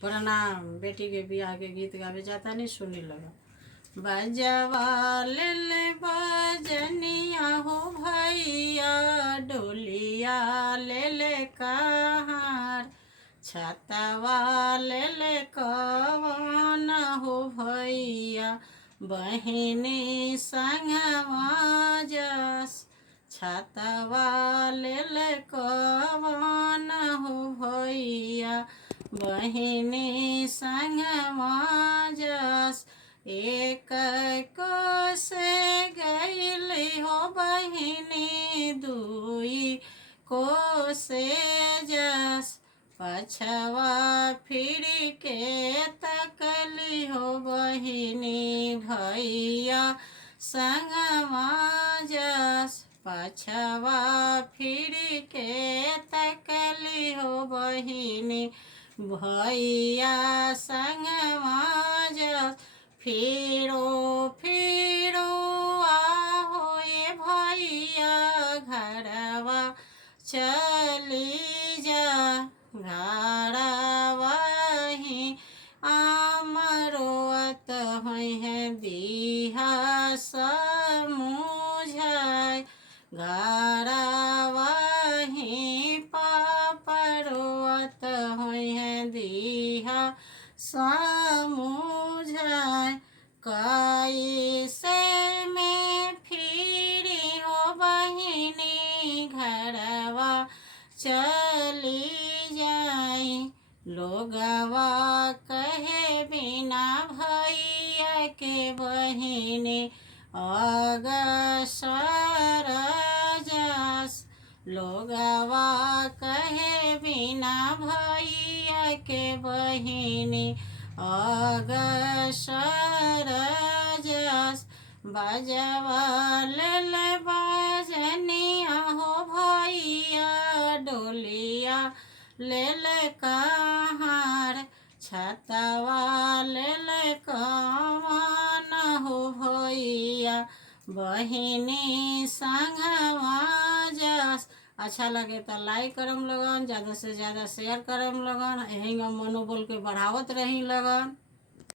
प्रणाम। बेटी के बियाह के गीत गावे जाता नहीं, सुनी लगा। बजवा ले बजनिया हो भैया, डोलिया ले कहार, छतवा ले कवन हो भैया, बहिनी संगवा जस, छतवा ले कवन हो भैया, बहिनी संगवा जस, एक को से गईली हो बहिनी, दुई को से जस, पछवा फिर के तकली हो बहिनी, भैया संगवा जस, पछवा फिर के तकली हो बहिनी, भैया संगवा जस, फिरो फिरो आहो ये भैया, घरवा चली जा, घरवा ही आमरोत है दिहा समुझाय, घरवा ही पापरोत है दिहा समुझाय, कैसे में फिरी हो बहिनी, घरवा चली जाई, लोगवा कहे बिना भैया के बहिनी अगसर जस, लोगवा कहे बिना भैया के बहिनी अगसर जस, बजवा ले बजनिया हो भैया, डोलिया ले कहार, छतवा ले कवन हो भैया, बहिनी संगवा जस। अच्छा लगे तो लाइक करम लगन, ज़्यादा से ज़्यादा शेयर करम लगन, यही मनोबल के बढ़ावत रही लगन।